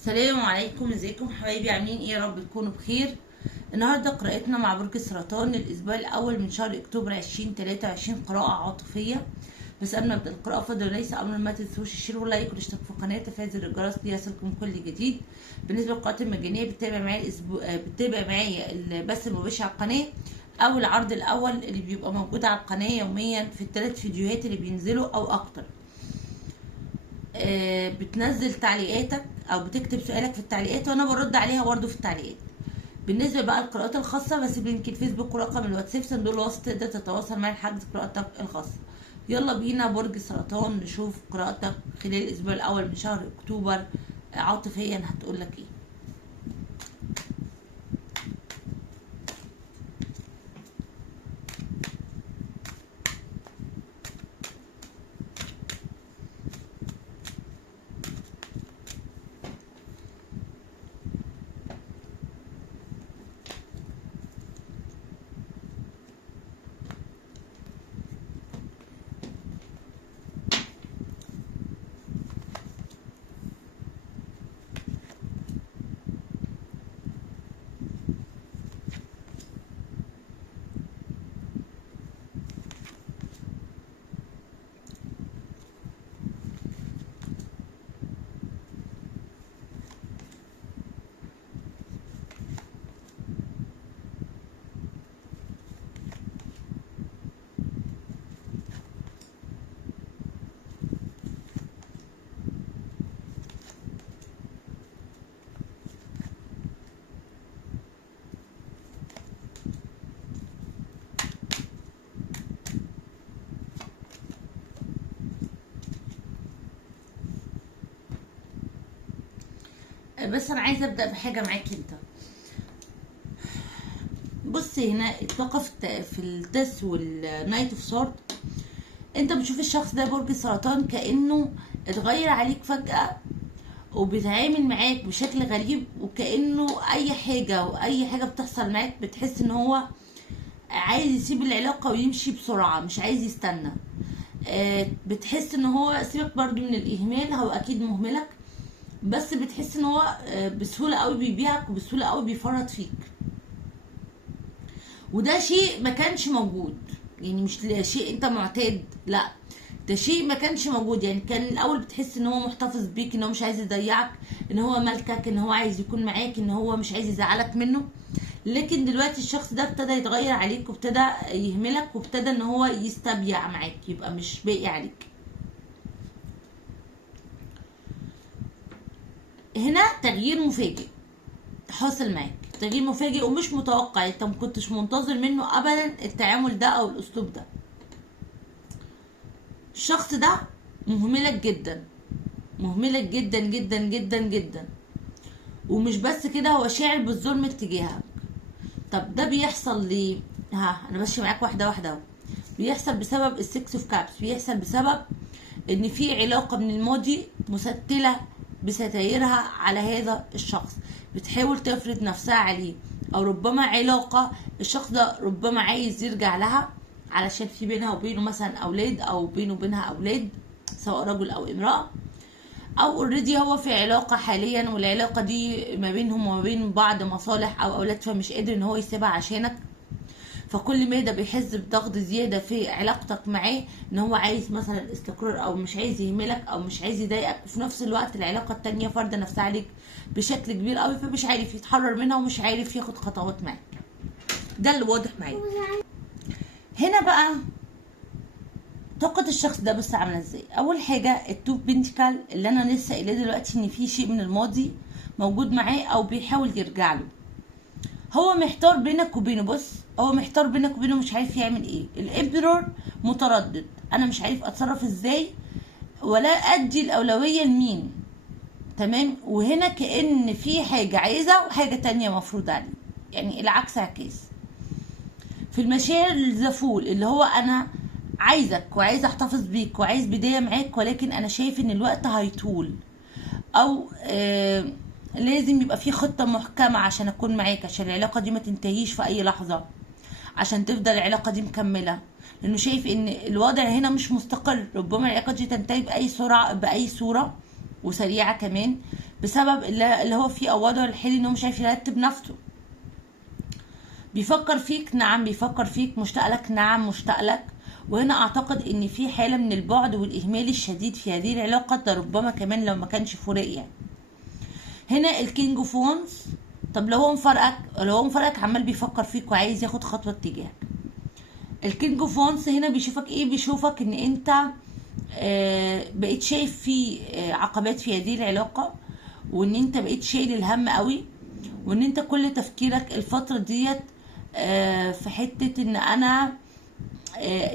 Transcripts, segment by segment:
السلام عليكم، ازيكم حبايبي؟ عاملين ايه؟ يا رب تكونوا بخير. النهارده قراءتنا مع برج السرطان للاسبوع الاول من شهر اكتوبر 2023، قراءة عاطفية. بس قبل ما ابدا القراءة فضل وليس امرا ما تنسوش الشير واللايك والاشتراك في القناة وتفعيل زر الجرس ليصلكم كل جديد. بالنسبة للقراءات المجانية بتتابع معايا البث المباشر على القناة او العرض الاول اللي بيبقى موجود على القناة يوميا في الثلاث فيديوهات اللي بينزلوا او اكتر. بتنزل تعليقاتك او بتكتب سؤالك في التعليقات وانا برد عليها برضه في التعليقات. بالنسبه بقى للقراءات الخاصه بسيب لينك الفيسبوك ورقم الواتساب في صندوق الوصف، تقدر تتواصل معايا لحجز قراءتك الخاصه. يلا بينا برج السرطان نشوف قراءتك خلال الاسبوع الاول من شهر اكتوبر عاطفيا هتقول لك ايه. بس انا عايزه ابدا بحاجه معاك انت. بص، هنا الطاقه في الدس والنايت اوف سورد. انت بتشوف الشخص ده برج السرطان كانه اتغير عليك فجاه وبيتعامل معاك بشكل غريب، وكأنه اي حاجة بتحصل معاك بتحس ان هو عايز يسيب العلاقة ويمشي بسرعة، مش عايز يستنى. بتحس ان هو سيبك برضو من الاهمال، هو اكيد مهملك، بس بتحس ان هو بسهولة قوي بيبيعك وبسهولة قوي بيفرط فيك. وده شيء ما كانش موجود، يعني مش شيء انت معتاد، لا، ده شيء ما كانش موجود. يعني كان الاول بتحس ان هو محتفظ بيك، ان هو مش عايز يضيعك، ان هو ملكك، ان هو عايز يكون معاك، ان هو مش عايز يزعلك منه. لكن دلوقتي الشخص ده ابتدى يتغير عليك وابتدى يهملك وابتدى ان هو يستبيع معاك، يبقى مش باقي عليك. هنا تغيير مفاجئ حاصل معاك، تغيير مفاجئ ومش متوقع، انت ما كنتش منتظر منه ابدا التعامل ده او الاسلوب ده. الشخص ده مهملك جدا، مهملك جدا جدا جدا جدا، ومش بس كده، هو شاعر بالظلم اتجاهك. طب ده بيحصل ليه؟ انا ماشي معاك واحده واحده اهو. بيحصل بسبب السكس اوف كابس، بيحصل بسبب ان في علاقه من الماضي مستله بستايرها على هذا الشخص، بتحاول تفرض نفسها عليه، او ربما علاقه الشخص ده ربما عايز يرجع لها علشان في بينها وبينه مثلا اولاد، او بينه وبينها اولاد، سواء رجل او امراه، او اوريدي هو في علاقه حاليا والعلاقه دي ما بينهم وما بين بعض مصالح او اولاد، فمش قادر ان هو يسيبها عشانك. فكل ما ده بيحس بضغط زياده في علاقتك معاه، ان هو عايز مثلا استقرار، او مش عايز يهملك، او مش عايز يضايقك، وفي نفس الوقت العلاقه التانية فارضه نفسها عليك بشكل كبير قوي، فمش عارف يتحرر منها ومش عارف ياخد خطوات معاك. ده اللي واضح معايا. هنا بقى طاقة الشخص ده بس عاملة ازاي. اول حاجة التو بنتكال اللي انا لسه قايله دلوقتي، ان في شيء من الماضي موجود معاه او بيحاول يرجع له. هو محتار بينك وبينه، بص، هو محتار بينك وبينه، مش عارف يعمل ايه. الامبرور متردد، انا مش عارف اتصرف ازاي ولا ادي الاولوية لمين. تمام. وهنا كأن في حاجة عايزة وحاجة تانية مفروض عليه، يعني العكس عكاس. في المشاعر الزفول اللي هو انا عايزك وعايز احتفظ بيك وعايز بداية معاك، ولكن انا شايف ان الوقت هيطول، او لازم يبقى في خطة محكمة عشان اكون معاك، عشان العلاقة دي ما تنتهيش في اي لحظة، عشان تفضل العلاقة دي مكملة. لانه شايف ان الوضع هنا مش مستقر، ربما العلاقة دي تنتهي بأي سرعة، بأي صورة، وسريعة كمان. بسبب اللي هو فيه او وضعه الحالي ان هو مش عارف يرتب نفسه. بيفكر فيك، نعم بيفكر فيك، مشتاق لك، نعم مشتاق لك. وهنا اعتقد ان في حاله من البعد والاهمال الشديد في هذه العلاقه، ده ربما كمان لو ما كانش فراق يعني. هنا الكينج اوف وانز، طب لو هو مفرقك، عمال بيفكر فيك وعايز ياخد خطوه اتجاهك. الكينج اوف وانز هنا بيشوفك ايه؟ بيشوفك ان انت بقيت شايف في عقبات في هذه العلاقه، وان انت بقيت شايل الهم قوي، وان انت كل تفكيرك الفتره ديت في حته ان انا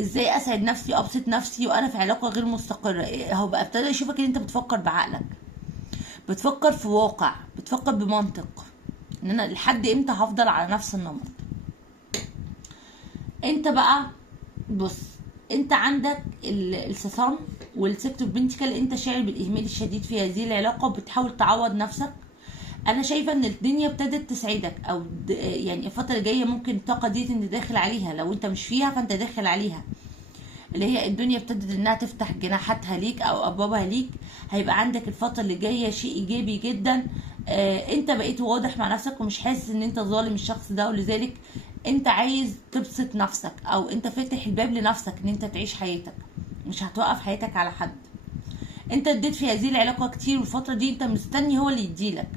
ازاي اسعد نفسي وابسط نفسي وانا في علاقه غير مستقره. هو بقى ابتدى يشوفك ان انت بتفكر بعقلك، بتفكر في واقع، بتفكر بمنطق، ان انا لحد امتى هفضل على نفس النمط. انت بقى بص، انت عندك السسام والسكت اوف بنتيكل، انت شاعر بالاهمال الشديد في هذه العلاقه وبتحاول تعوض نفسك. انا شايفه ان الدنيا ابتدت تسعدك، او يعني الفتره الجايه ممكن الطاقه دي انت داخل عليها، لو انت مش فيها فانت داخل عليها، اللي هي الدنيا ابتدت انها تفتح جناحاتها ليك او ابوابها ليك. هيبقى عندك الفتره اللي جايه شيء ايجابي جدا. انت بقيت واضح مع نفسك ومش حاسس ان انت ظالم الشخص ده، ولذلك انت عايز تبسط نفسك، او انت فاتح الباب لنفسك ان انت تعيش حياتك، مش هتوقف حياتك على حد. انت اديت في هذه العلاقه كتير، والفتره دي انت مستني هو اللي يديلك.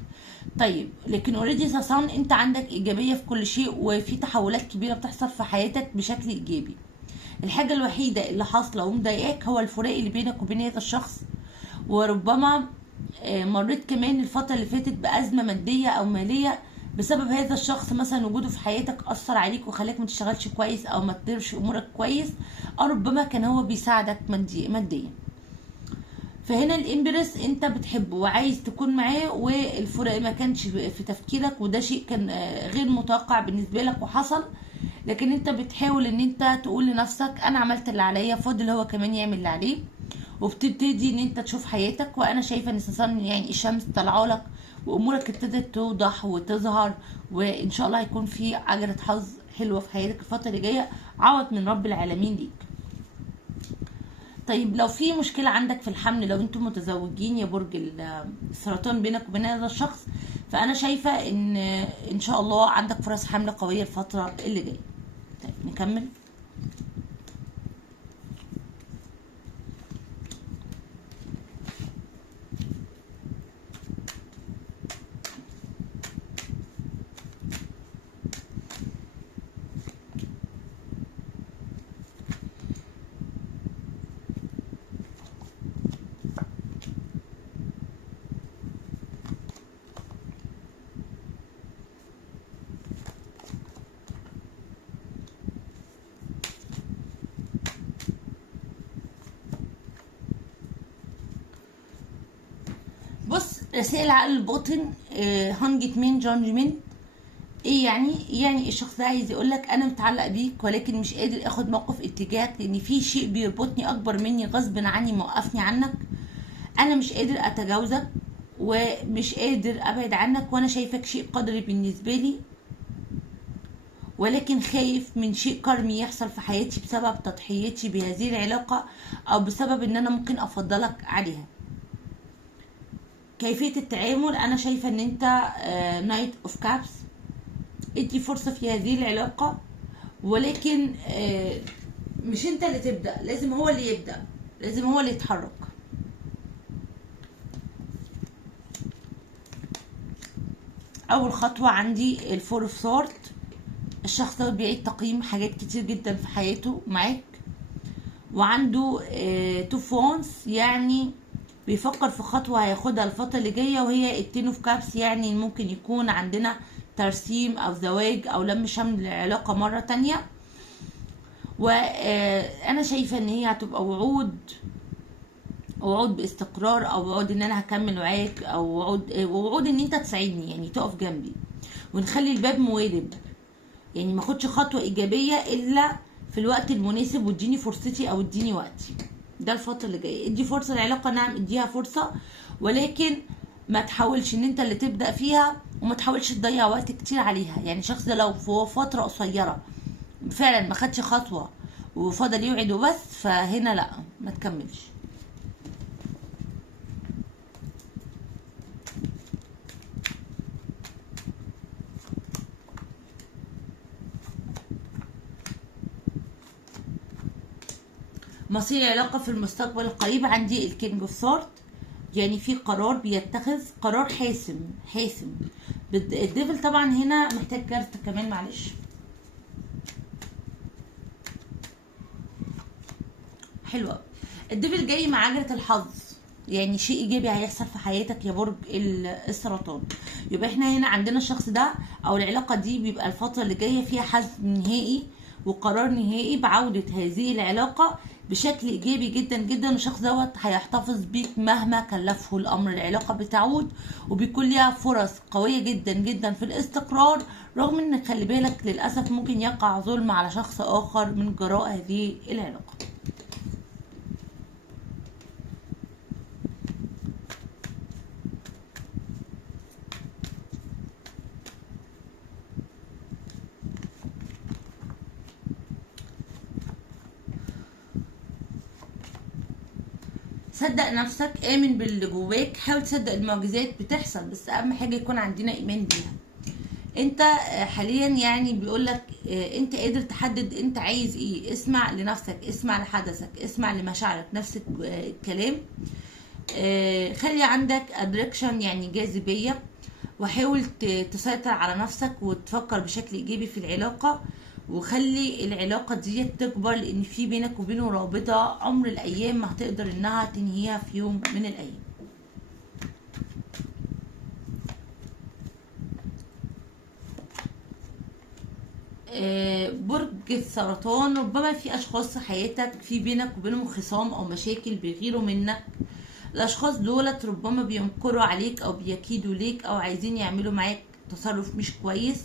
طيب لكن اوريدي ساسان انت عندك ايجابيه في كل شيء، وفي تحولات كبيره بتحصل في حياتك بشكل ايجابي. الحاجه الوحيده اللي حاصله ومضايقاك هو الفراق اللي بينك وبين هذا الشخص، وربما مريت كمان الفتره اللي فاتت بازمه ماديه او ماليه بسبب هذا الشخص، مثلا وجوده في حياتك اثر عليك وخلاك ما تشتغلش كويس او ما تديرش امورك كويس، او ربما كان هو بيساعدك ماديا. فهنا الامبرس انت بتحبه وعايز تكون معاه، والفراق ما كانش في تفكيرك، وده شيء كان غير متوقع بالنسبه لك وحصل. لكن انت بتحاول ان انت تقول لنفسك انا عملت اللي عليا، فاضل هو كمان يعمل اللي عليه، وبتبتدي ان انت تشوف حياتك. وانا شايفه ان اساسا يعني الشمس طالعه لك وامورك ابتدت توضح وتظهر، وان شاء الله هيكون في عجله حظ حلوه في حياتك الفتره اللي جايه، عوض من رب العالمين ليك. طيب لو في مشكلة عندك في الحمل، لو انتم متزوجين يا برج السرطان بينك وبين هذا الشخص، فأنا شايفة إن شاء الله عندك فرص حمل قوية الفترة اللي جاية. طيب نكمل. بص، رسائل عقل الباطن، هانجت مين جادجمنت. ايه يعني الشخص ده عايز يقولك انا متعلق بيك ولكن مش قادر اخد موقف اتجاهك، لان في شيء بيربطني اكبر مني غصب عني موقفني عنك. انا مش قادر اتجاوزك ومش قادر ابعد عنك، وانا شايفك شيء قدري بالنسبه لي، ولكن خايف من شيء كرمي يحصل في حياتي بسبب تضحيتي بهذه العلاقه، او بسبب ان انا ممكن افضلك عليها. كيفيه التعامل، انا شايفه ان انت نايت اوف كابس، ادي فرصه في هذه العلاقه، ولكن مش انت اللي تبدا، لازم هو اللي يبدا، لازم هو اللي يتحرك. اول خطوه عندي الفور اوف ثورد، الشخص ده بيعيد تقييم حاجات كتير جدا في حياته معاك، وعنده تو فونس، يعني بيفكر في خطوه هياخدها الفتره اللي جايه، وهي التين اوف كابس، يعني ممكن يكون عندنا ترسيم او زواج او لم شمل العلاقه مره تانية. وانا شايفه ان هي هتبقى وعود باستقرار، او وعود ان انا هكمل معاك، او وعود ان انت تساعدني، يعني تقف جنبي ونخلي الباب موارب، يعني ما اخدش خطوه ايجابيه الا في الوقت المناسب، واديني فرصتي او اديني وقتي. ده الفتره اللي جايه، ادي فرصه للعلاقه، نعم اديها فرصه، ولكن ما تحاولش ان انت اللي تبدا فيها، وما تحاولش تضيع وقت كتير عليها. يعني الشخص ده لو في فتره قصيره فعلا ما خدش خطوه وفضل يوعد وبس، فهنا لا، ما تكملش. مصير العلاقة في المستقبل القريب. عندي الكينج اوف سورد، يعني في قرار بيتخذ، قرار حاسم حاسم. الديفل طبعا هنا محتاج كارت كمان، معلش. حلوة. الديفل جاي مع عجلة الحظ، يعني شيء ايجابي هيحصل في حياتك يا برج السرطان. يبقى احنا هنا عندنا الشخص ده او العلاقة دي بيبقى الفترة اللي جاية فيها حزم نهائي وقرار نهائي بعودة هذه العلاقة بشكل ايجابي جدا جدا. والشخص دوت هيحتفظ بيك مهما كلفه الامر. العلاقة بتعود وبيكون ليها فرص قوية جدا جدا في الاستقرار، رغم ان خلي بالك للأسف ممكن يقع ظلم على شخص اخر من جراء هذه العلاقة. صدق نفسك، امن باللي جواك، حاول تصدق المعجزات بتحصل، بس اهم حاجه يكون عندنا ايمان بيها. انت حاليا يعني بيقولك انت قادر تحدد انت عايز ايه. اسمع لنفسك، اسمع لحدثك، اسمع لمشاعرك، نفس الكلام. خلي عندك ادركشن يعني جاذبيه، وحاول تسيطر على نفسك وتفكر بشكل ايجابي في العلاقه، وخلي العلاقة دي تكبر، لان في بينك وبينه رابطة عمر الايام ما هتقدر انها تنهيها في يوم من الايام. برج السرطان، ربما في اشخاص في حياتك في بينك وبينهم خصام او مشاكل، بيغيروا منك. الاشخاص دولت ربما بينكروا عليك او بيكيدوا ليك او عايزين يعملوا معاك تصرف مش كويس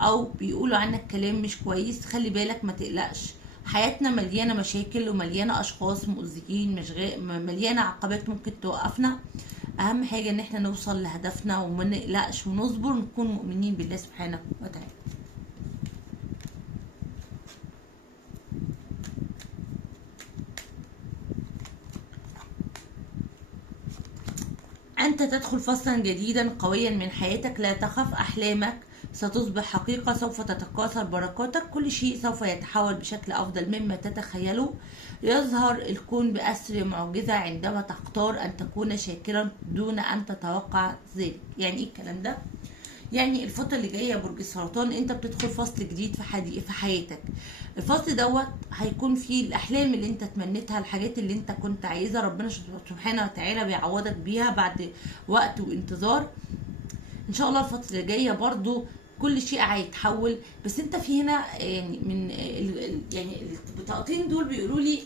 او بيقولوا عنك كلام مش كويس. خلي بالك، ما تقلقش، حياتنا مليانه مشاكل ومليانه اشخاص مؤذيين، مش مليانه عقبات ممكن توقفنا. اهم حاجه ان احنا نوصل لهدفنا وما نقلقش ونصبر، ونكون مؤمنين بالله سبحانه وتعالى. أنت تدخل فصلا جديدا قويا من حياتك، لا تخف، أحلامك ستصبح حقيقة، سوف تتكاثر بركاتك، كل شيء سوف يتحول بشكل أفضل مما تتخيله. يظهر الكون بأسر معجزة عندما تختار أن تكون شاكرا دون أن تتوقع ذلك. يعني إيه الكلام ده؟ يعني الفترة اللي جاية يا برج السرطان انت بتدخل فصل جديد في حياتك. الفصل دوت هيكون فيه الاحلام اللي انت تمنيتها، الحاجات اللي انت كنت عايزها، ربنا سبحانه وتعالى بيعوضك بيها بعد وقت وانتظار. ان شاء الله الفترة اللي جاية برضو كل شيء هيتحول. بس انت في هنا يعني من يعني البطاقتين دول بيقولوا لي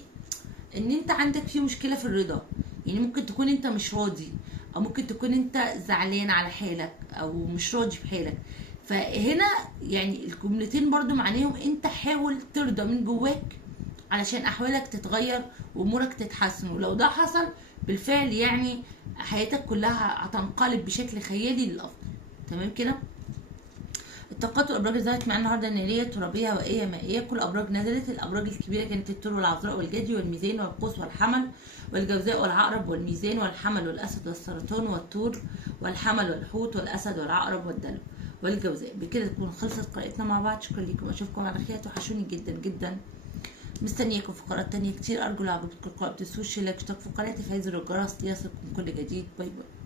ان انت عندك في مشكلة في الرضا. يعني ممكن تكون انت مش راضي، او ممكن تكون انت زعلان على حالك او مش راضي بحالك. فهنا يعني الجملتين برضو معناهم انت حاول ترضى من جواك علشان احوالك تتغير وامورك تتحسن. ولو ده حصل بالفعل يعني حياتك كلها هتنقلب بشكل خيالي للافضل. تمام كده. الطاقات والابراج اللي ظهرت معانا النهارده ناريه، ترابيه، هوائيه، مائيه. كل ابراج نزلت. الابراج الكبيره كانت الثور والعذراء والجدي والميزان والقوس والحمل والجوزاء والعقرب والميزان والحمل والاسد والسرطان والثور والحمل والحوت والاسد والعقرب والدلو والجوزاء. بكده تكون خلصت قراءتنا مع بعض. شكرا لكم، اشوفكم على خير، توحشوني جدا جدا. مستنياكم في قراءات تانية كتير. ارجو لو عجبتكم القراءة متنسوش لايك واشتراك في قناتي، فعايزوا الجرس ليصلكم كل جديد. باي باي.